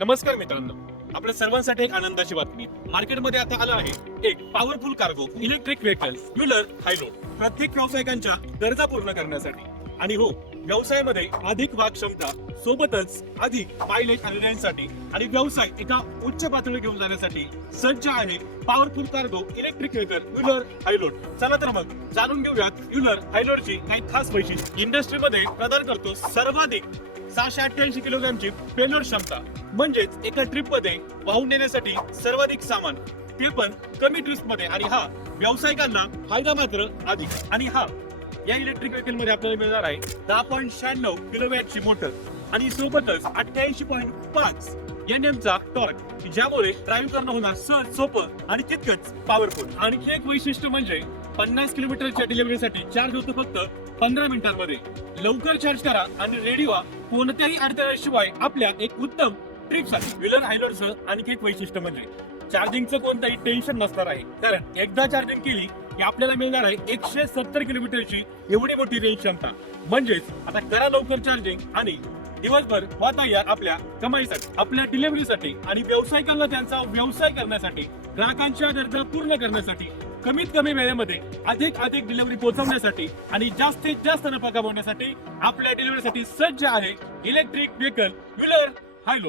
नमस्कार मित्रांनो, आपल्या सर्वांसाठी एक आनंदाची बातमी. मार्केटमध्ये आता आलं आहे एक powerful cargo electric vehicle wheeler Hiload. प्रत्येक व्यावसायिकांच्या गरजा पूर्ण करण्यासाठी आणि हो, व्यवसायामध्ये अधिक वाढ क्षमता सोबतच अधिक मायलेज आणण्यासाठी आणि व्यवसाय एका उच्च पातळीवर घेऊन जाण्यासाठी सज्ज आहे powerful cargo electric vehicle wheeler Hiload. चला तर मग जाणून घेऊयात व्हीलर हायलोडची काही खास वैशिष्ट्ये. इंडस्ट्रीमध्ये प्रदान करतो सर्वाधिक 688 किलोग्रामची पेलोड क्षमता, म्हणजेच एका ट्रिप मध्ये वाहून नेण्यासाठी सर्वाधिक सामान, ते पण कमी ट्रिप्स मध्ये. आणि हा व्यावसायिकांना फायदा मात्र अधिक. आणि हा या इलेक्ट्रिक व्हेकल मध्ये आपल्याला मिळणार आहे 10.96 किलोवॅटची मोटर आणि सोबतच 88.5 NM चा टॉर्क, ज्यामुळे ड्राईव्ह करणं होणार सहज, सोपं आणि तितकंच पॉवरफुल. आणखी एक वैशिष्ट्य म्हणजे 50 किलोमीटरच्या डिलिव्हरीसाठी चार्ज होतो फक्त 15 मिनिटांमध्ये. लवकर चार्ज करा आणि रेडी व्हा कोणत्याही अडथळ्याशिवाय आपल्या एक उत्तम ट्रिपसाठी. व्हीलर हायलोडचं आणखी एक वैशिष्ट्य म्हणजे चार्जिंगचं कोणताही टेन्शन नसणार आहे, कारण एकदा चार्जिंग केली की आपल्याला मिळणार आहे 170 किलोमीटरची एवढी मोठी रेंज क्षमता. म्हणजेच आता करा लवकर चार्जिंग आणि दिवसभर वाता या आपल्या कमाईसाठी, आपल्या डिलिव्हरीसाठी आणि व्यावसायिकांना त्यांचा व्यवसाय करण्यासाठी, ग्राहकांच्या गरजा पूर्ण करण्यासाठी, कमीत कमी वेळेमध्ये अधिक डिलिव्हरी पोहोचवण्यासाठी आणि जास्तीत जास्त नफा कमवण्यासाठी आपल्या डिलिव्हरीसाठी सज्ज आहे इलेक्ट्रिक व्हेकल व्हीलर हायलोड.